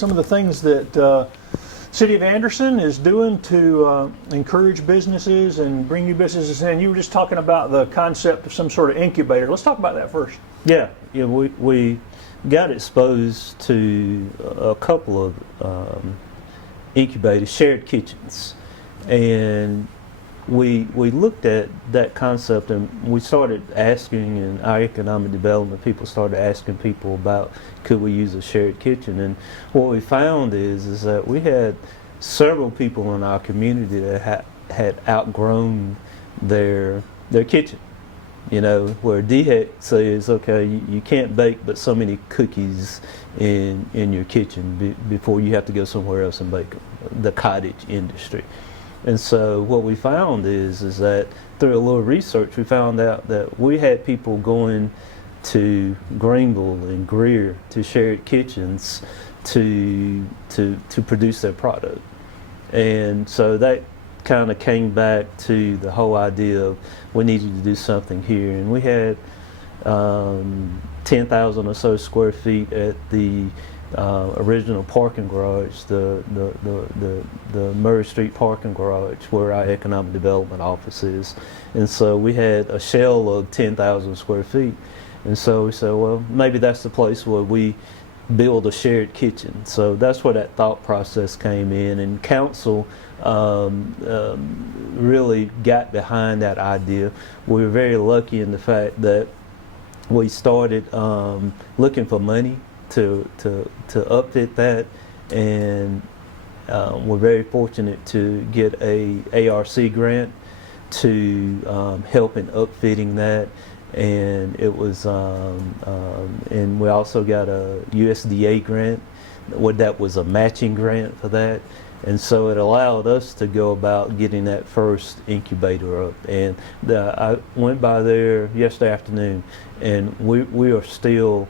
some of the things that City of Anderson is doing to encourage businesses and bring new businesses in. You were just talking about the concept of some sort of incubator. Let's talk about that first. Yeah, we got exposed to a couple of incubators, shared kitchens, and we looked at that concept and we started asking, and our economic development people started asking people about could we use a shared kitchen. And what we found is that we had several people in our community that had outgrown their kitchen. You know, where DHEC says, okay, you can't bake but so many cookies in your kitchen before you have to go somewhere else and bake them, the cottage industry. And so what we found is that through a little research, we found out that we had people going to Greenville and Greer to shared kitchens to produce their product. And so that kind of came back to the whole idea of we needed to do something here. And we had 10,000 or so square feet at the original parking garage, the Murray Street parking garage, where our economic development office is. And so we had a shell of 10,000 square feet. And so we said, well, maybe that's the place where we build a shared kitchen. So that's where that thought process came in, and council really got behind that idea. We were very lucky in the fact that we started looking for money to upfit that, and we're very fortunate to get a ARC grant to help in upfitting that. And it was, and we also got a USDA grant. That was a matching grant for that, and so it allowed us to go about getting that first incubator up. And I went by there yesterday afternoon, and we are still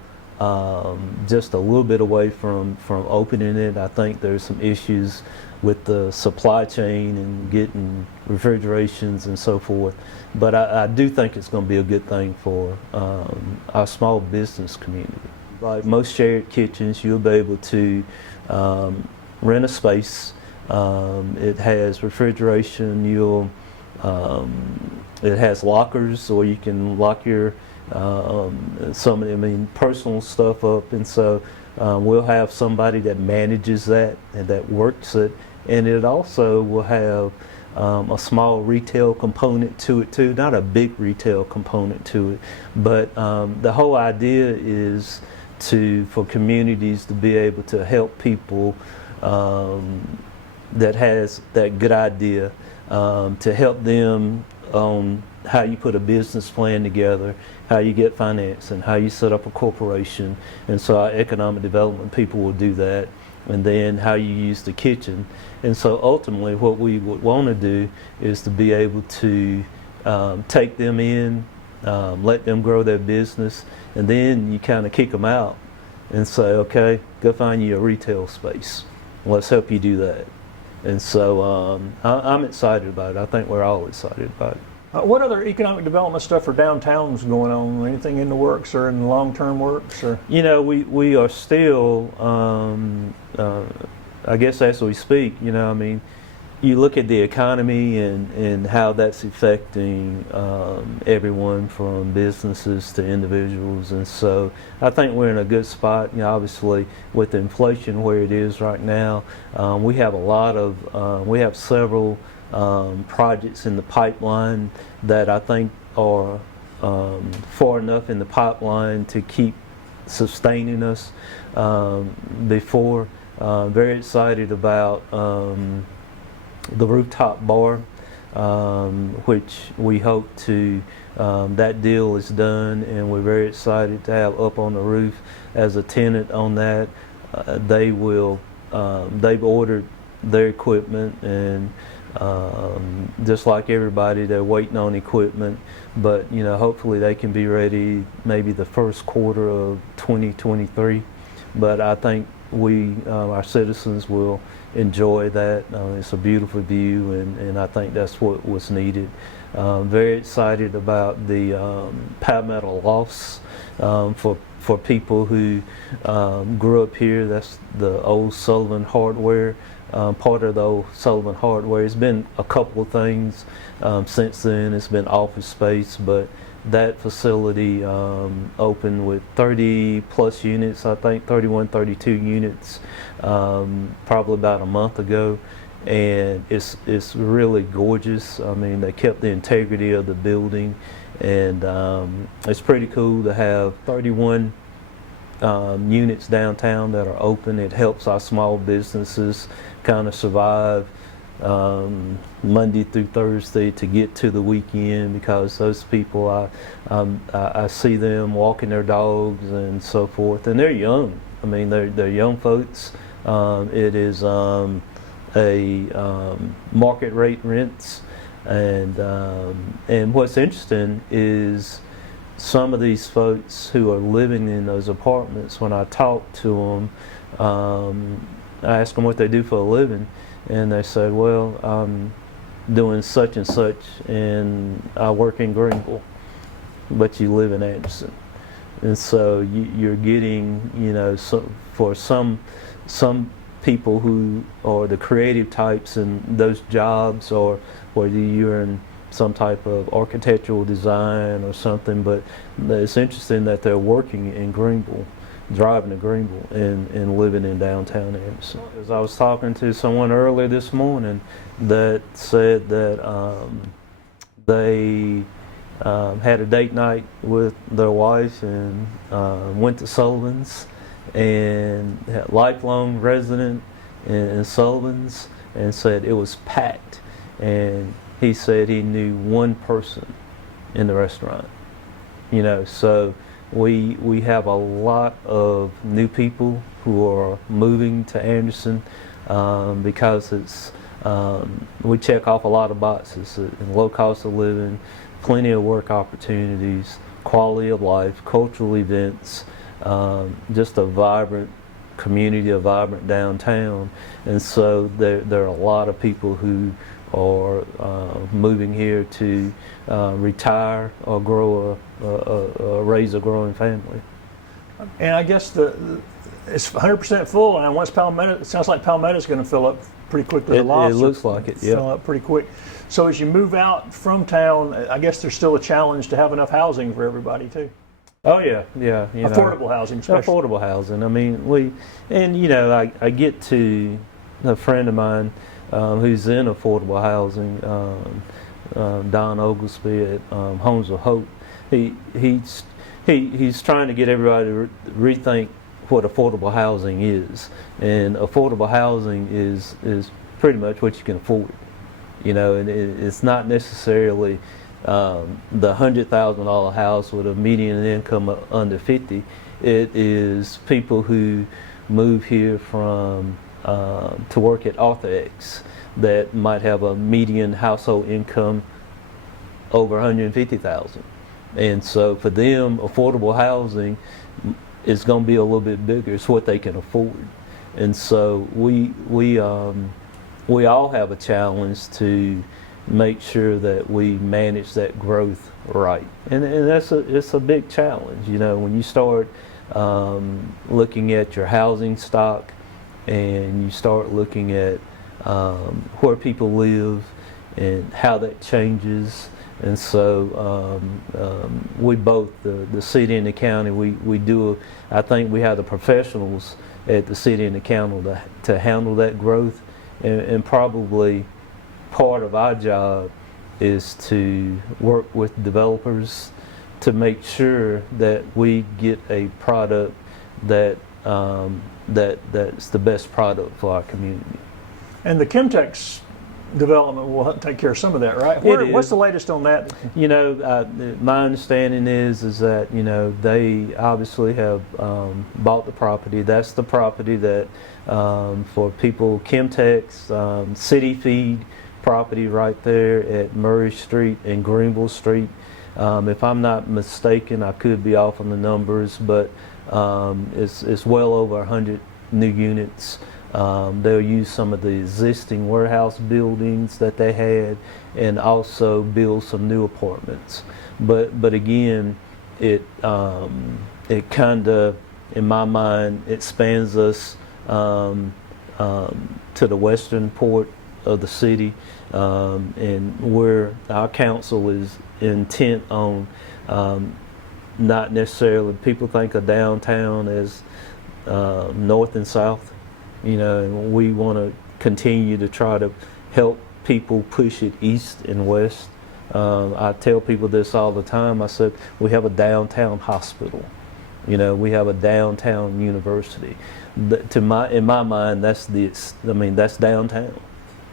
just a little bit away from opening it. I think there's some issues with the supply chain and getting refrigerations and so forth. But I do think it's going to be a good thing for our small business community. Like most shared kitchens, you'll be able to rent a space. It has refrigeration. It has lockers, or you can lock your personal stuff up. And so we'll have somebody that manages that and that works it. And it also will have a small retail component to it too, not a big retail component to it, but the whole idea is for communities to be able to help people that has that good idea, to help them on how you put a business plan together, how you get financing, how you set up a corporation. And so our economic development people will do that, and then how you use the kitchen. And so ultimately what we would want to do is to be able to take them in, let them grow their business, and then you kind of kick them out and say, okay, go find you a retail space. Let's help you do that. And so I'm excited about it. I think we're all excited about it. What other economic development stuff for downtowns going on? Anything in the works or in the long-term works? Or? You know, we are still, I guess as we speak, you know, I mean, you look at the economy and how that's affecting everyone from businesses to individuals. And so I think we're in a good spot. You know, obviously with inflation where it is right now, we have we have several projects in the pipeline that I think are far enough in the pipeline to keep sustaining us before. Very excited about the rooftop bar, which we hope to, that deal is done, and we're very excited to have up on the roof as a tenant on that. They've ordered their equipment, and just like everybody, they're waiting on equipment, but you know, hopefully they can be ready maybe the first quarter of 2023. But I think our citizens will enjoy that. It's a beautiful view, and I think that's what was needed. Very excited about the Palmetto Lofts for for people who grew up here, that's the old Sullivan Hardware. Part of the old Sullivan Hardware. It's been a couple of things since then. It's been office space, but that facility opened with 30 plus units, I think 31, 32 units, probably about a month ago. And it's really gorgeous. I mean, they kept the integrity of the building, and it's pretty cool to have 31 units downtown that are open. It helps our small businesses kind of survive Monday through Thursday to get to the weekend, because those people, I see them walking their dogs and so forth, and they're young. I mean, they're young folks. It is a market rate rents, and what's interesting is some of these folks who are living in those apartments, when I talk to them, I ask them what they do for a living, and they say, well, I'm doing such and such, and I work in Greenville, but you live in Anderson. And so you're getting, you know, for some people who are the creative types in those jobs, or whether you're in some type of architectural design or something, but it's interesting that they're working in Greenville, driving to Greenville, and living in downtown Anderson. As I was talking to someone earlier this morning that said that they had a date night with their wife and went to Sullivan's, and had lifelong resident in Sullivan's, and said it was packed, and he said he knew one person in the restaurant. You know, so we have a lot of new people who are moving to Anderson because it's we check off a lot of boxes in low cost of living, plenty of work opportunities, quality of life, cultural events, just a vibrant community, a vibrant downtown. And so there are a lot of people who are moving here to retire or grow raise a growing family. And I guess it's 100% full, and once Palmetto, it sounds like Palmetto's going to fill up pretty quickly. It looks like it, yeah. Fill up pretty quick. So as you move out from town, I guess there's still a challenge to have enough housing for everybody too. Oh yeah, yeah. Affordable housing, especially. Affordable housing. I mean, I get to a friend of mine who's in affordable housing, Don Oglesby at Homes of Hope. He's trying to get everybody to rethink what affordable housing is, and affordable housing is pretty much what you can afford. You know, and it's not necessarily the $100,000 house with a median income of under 50. It is people who move here from to work at AuthorX that might have a median household income over 150,000, and so for them, affordable housing is going to be a little bit bigger. It's what they can afford, and so we all have a challenge to make sure that we manage that growth right, and it's a big challenge. You know, when you start looking at your housing stock, and you start looking at where people live and how that changes. And so we both, the city and the county, we do, I think we have the professionals at the city and the county to handle that growth, and probably part of our job is to work with developers to make sure that we get a product that's the best product for our community. And the Chemtex development will take care of some of that, right? What's the latest on that? You know, my understanding is that, you know, they obviously have bought the property. That's the property that for people, Chemtex, City Feed property right there at Murray Street and Greenville Street. If I'm not mistaken, I could be off on the numbers, but it's well over 100 new units. They'll use some of the existing warehouse buildings that they had, and also build some new apartments. But again, it kind of, in my mind, expands us to the western port of the city, and where our council is intent on not necessarily, people think of downtown as north and south, and we want to continue to try to help people push it east and west. I tell people this all the time. I said, we have a downtown hospital. We have a downtown university. In my mind, that's downtown.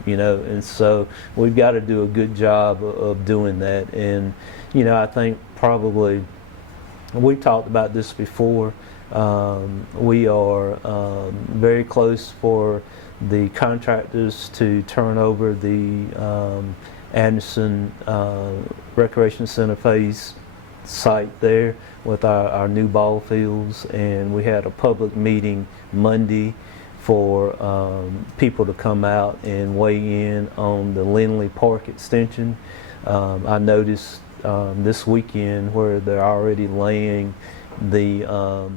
And so we've got to do a good job of doing that. And I think probably we've talked about this before. We are very close for the contractors to turn over the Anderson Recreation Center phase site there with our new ball fields, and we had a public meeting Monday for people to come out and weigh in on the Lindley Park extension. I noticed this weekend where they're already laying the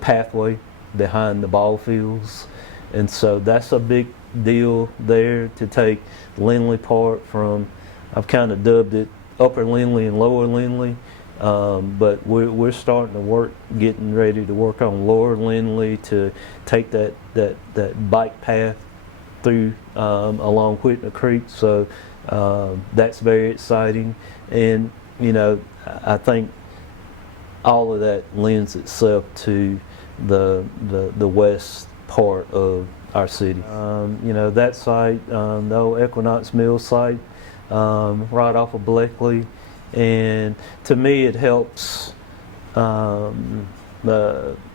pathway behind the ball fields, and so that's a big deal there to take Lindley Park from, I've kind of dubbed it Upper Lindley and Lower Lindley, but we're starting to work, getting ready to work on Lower Lindley to take that bike path through along Whitney Creek. So that's very exciting, and I think all of that lends itself to the west part of our city. That site, the old Equinox Mill site, right off of Bleckley, and to me it helps our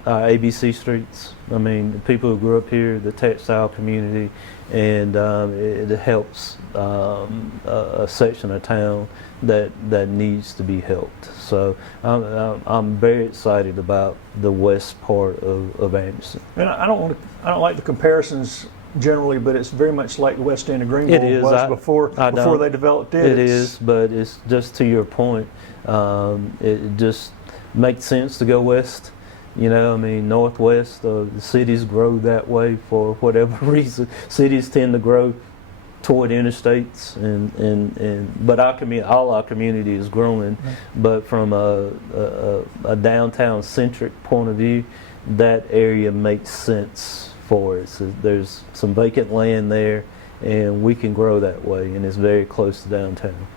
ABC streets. The people who grew up here, the textile community, and it helps a section of town that needs to be helped. So I'm very excited about the west part of Anderson. And I don't like the comparisons generally, but it's very much like the west end of Greenville was before they developed it. It is, but it's just to your point. It just makes sense to go west. Northwest, the cities grow that way for whatever reason. Cities tend to grow toward interstates, but all our community is growing. Mm-hmm. But from a downtown centric point of view, that area makes sense for us. So there's some vacant land there, and we can grow that way, and it's very close to downtown.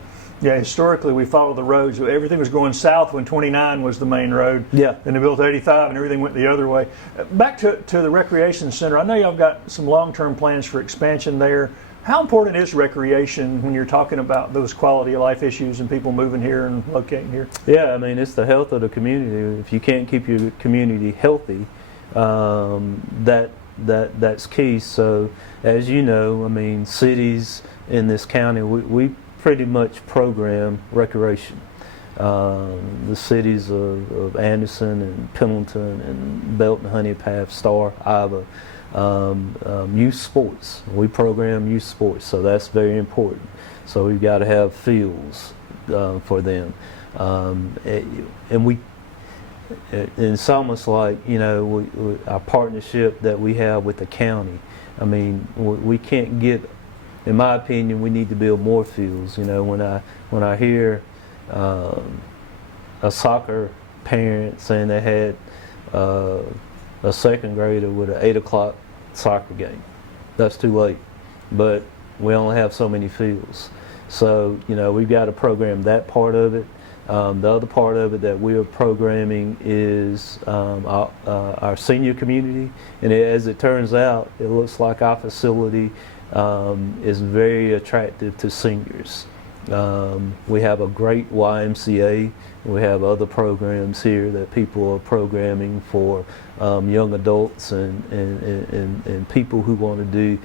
Yeah, historically we followed the roads. Everything was going south when 29 was the main road. Yeah. And they built 85 and everything went the other way. Back to the recreation center. I know y'all got some long-term plans for expansion there. How important is recreation when you're talking about those quality of life issues and people moving here and locating here? Yeah, it's the health of the community. If you can't keep your community healthy, that's key. So as you know, cities in this county, we pretty much program recreation. The cities of Anderson and Pendleton and Belton, Honey Path, Star, Iva, youth sports. We program youth sports, so that's very important. So we've got to have fields for them, and it's almost like our partnership that we have with the county. We can't get. In my opinion, we need to build more fields. When I hear a soccer parent saying they had a second grader with an 8 o'clock soccer game, that's too late. But we only have so many fields, so we've got to program that part of it. The other part of it that we are programming is our senior community, and as it turns out, it looks like our facility is very attractive to seniors. We have a great YMCA. We have other programs here that people are programming for young adults and people who want to do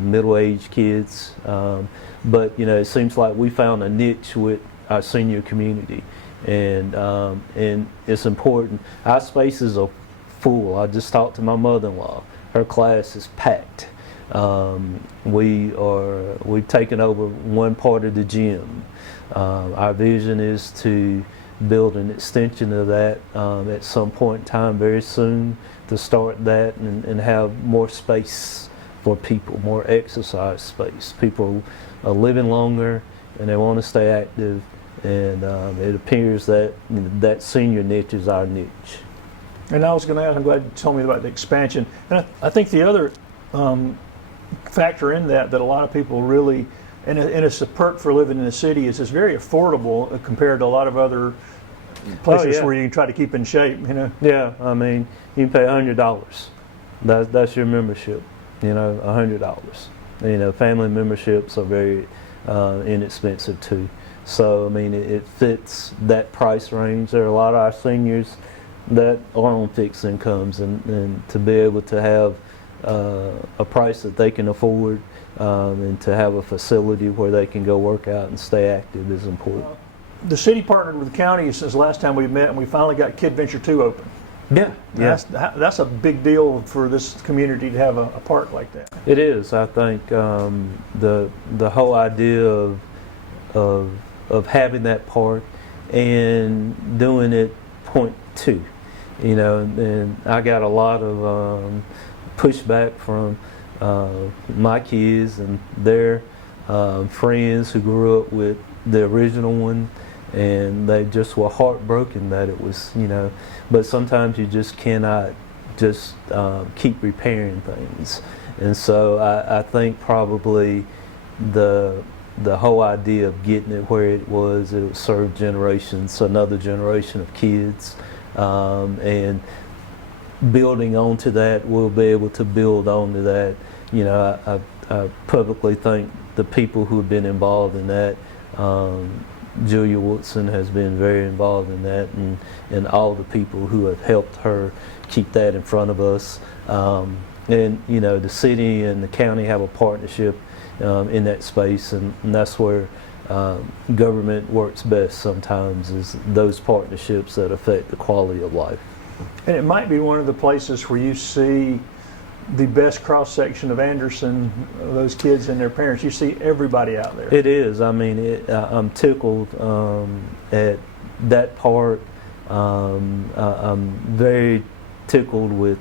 middle-aged kids. But it seems like we found a niche with our senior community, and it's important. Our spaces are full. I just talked to my mother-in-law. Her class is packed. We've taken over one part of the gym. Our vision is to build an extension of that at some point in time very soon to start that and have more space for people, more exercise space. People are living longer and they want to stay active, and it appears that that senior niche is our niche. And I was going to ask, I'm glad you told me about the expansion. And I think the other factor in that a lot of people really, and it's a perk for living in the city, is it's very affordable compared to a lot of other places where you can try to keep in shape, you know. Yeah, I mean, you can pay $100. That's your membership, you know, $100. You know, family memberships are very inexpensive too. So, I mean, it fits that price range. There are a lot of our seniors that are on fixed incomes, and to be able to have a price that they can afford and to have a facility where they can go work out and stay active is important. The city partnered with the county since the last time we met, and we finally got Kid Venture 2 open. Yeah. That's a big deal for this community to have a park like that. It is. I think the whole idea of having that park and doing it .2, you know, and I got a lot of pushback from my kids and their friends who grew up with the original one, and they just were heartbroken that it was, you know, but sometimes you just cannot just keep repairing things. And so I think probably the whole idea of getting it where it would serve generations, another generation of kids, and building onto that, we'll be able to build onto that. You know, I publicly thank the people who have been involved in that. Julia Woodson has been very involved in that, and all the people who have helped her keep that in front of us. And you know, the city and the county have a partnership in that space, and that's where government works best sometimes, is those partnerships that affect the quality of life. And it might be one of the places where you see the best cross-section of Anderson, those kids and their parents. You see everybody out there. It is. I mean, I'm tickled at that part. I'm very tickled with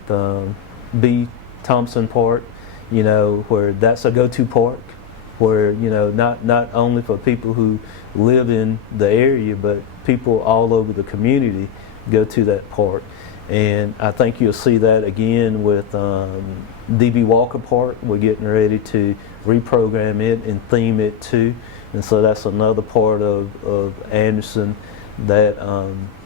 B. Thompson Park, you know, where that's a go-to park, where, you know, not only for people who live in the area, but people all over the community go to that park. And I think you'll see that again with D.B. Walker Park. We're getting ready to reprogram it and theme it too. And so that's another part of Anderson that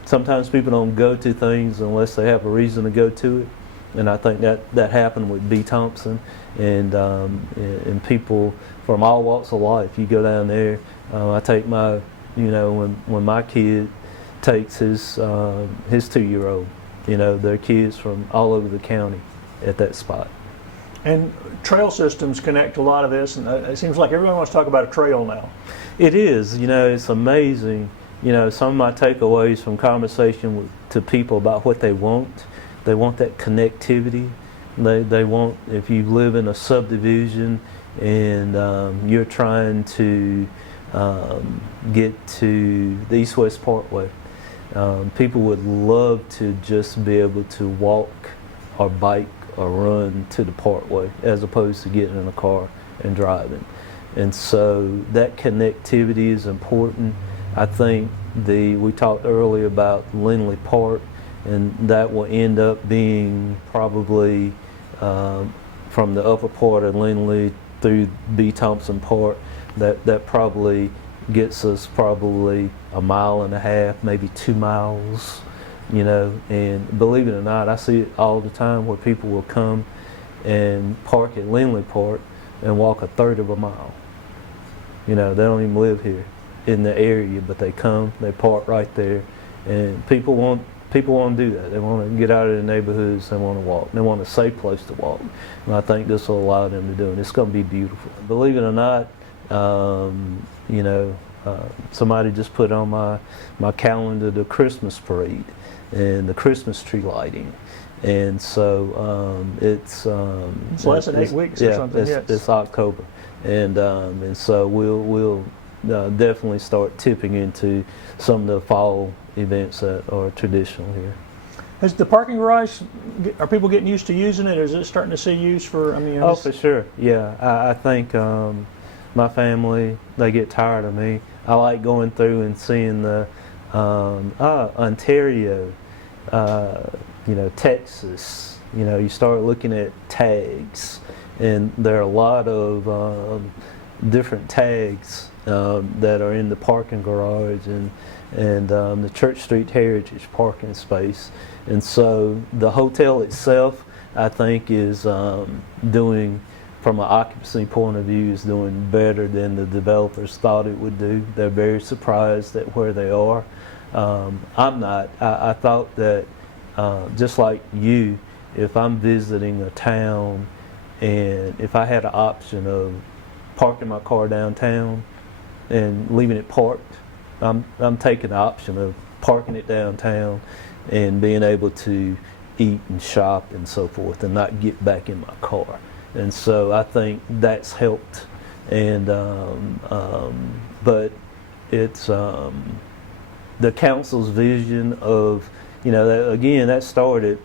sometimes people don't go to things unless they have a reason to go to it. And I think that happened with B. Thompson, and people from all walks of life. You go down there. I take my, you know, when my kid takes his 2-year-old, you know, they're kids from all over the county at that spot. And trail systems connect to a lot of this, and it seems like everyone wants to talk about a trail now. It is. You know, it's amazing. You know, some of my takeaways from conversation to people about what they want. They want that connectivity. They want, if you live in a subdivision and you're trying to get to the East-West Parkway, people would love to just be able to walk or bike or run to the parkway as opposed to getting in a car and driving. And so that connectivity is important. I think we talked earlier about Lindley Park, and that will end up being probably from the upper part of Lindley through B. Thompson Park, that probably gets us probably 1.5 miles, maybe 2 miles, you know. And believe it or not, I see it all the time where people will come and park at Lindley Park and walk 1/3 of a mile. You know, they don't even live here in the area, but they come, they park right there, and people want to do that. They want to get out of the neighborhoods. They want to walk. They want a safe place to walk, and I think this will allow them to do it. It's going to be beautiful. Believe it or not, you know, somebody just put on my calendar the Christmas parade and the Christmas tree lighting, and so it's less than 8 weeks or something. It's October, and so we'll definitely start tipping into some of the fall events that are traditional here. Has the parking garage, are people getting used to using it? Is it starting to see use for, I mean, Oh, for sure. Yeah, I think my family, they get tired of me. I like going through and seeing the Ontario, Texas. You start looking at tags, and there are a lot of different tags that are in the parking garage and the Church Street Heritage parking space. And so the hotel itself, I think, is doing, from an occupancy point of view, is doing better than the developers thought it would do. They're very surprised at where they are. I'm not. I thought that, just like you, if I'm visiting a town and if I had an option of parking my car downtown and leaving it parked, I'm taking the option of parking it downtown and being able to eat and shop and so forth and not get back in my car. And so I think that's helped. And but it's the council's vision of, that started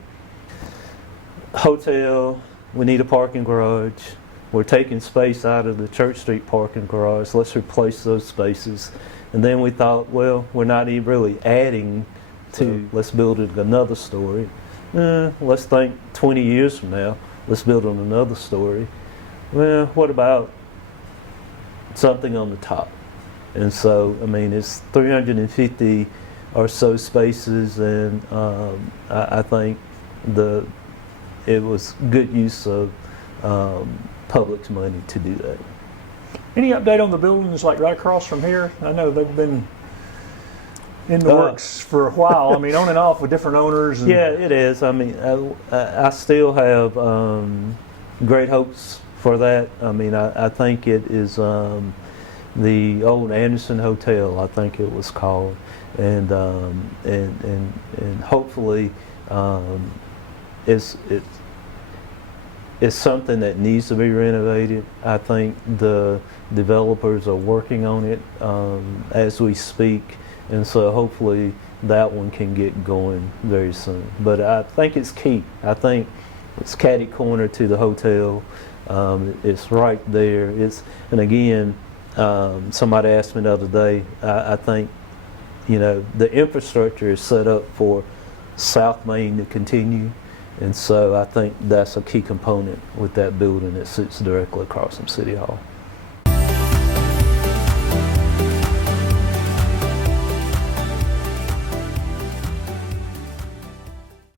hotel, we need a parking garage. We're taking space out of the Church Street parking garage. Let's replace those spaces. And then we thought, well, we're not even really adding to, let's build it another story. Let's think 20 years from now, let's build on another story. Well, what about something on the top? And so, it's 350 or so spaces, and I think it was good use of public's money to do that. Any update on the buildings like right across from here? I know they've been in the works for a while. On and off with different owners. And yeah, it is. I still have great hopes for that. I think it is the old Anderson Hotel, I think it was called, and hopefully it's something that needs to be renovated. I think the developers are working on it as we speak, and so hopefully that one can get going very soon. But I think it's key. I think it's catty corner to the hotel. It's right there. And again, somebody asked me the other day, I think, the infrastructure is set up for South Main to continue. And so I think that's a key component with that building that sits directly across from City Hall.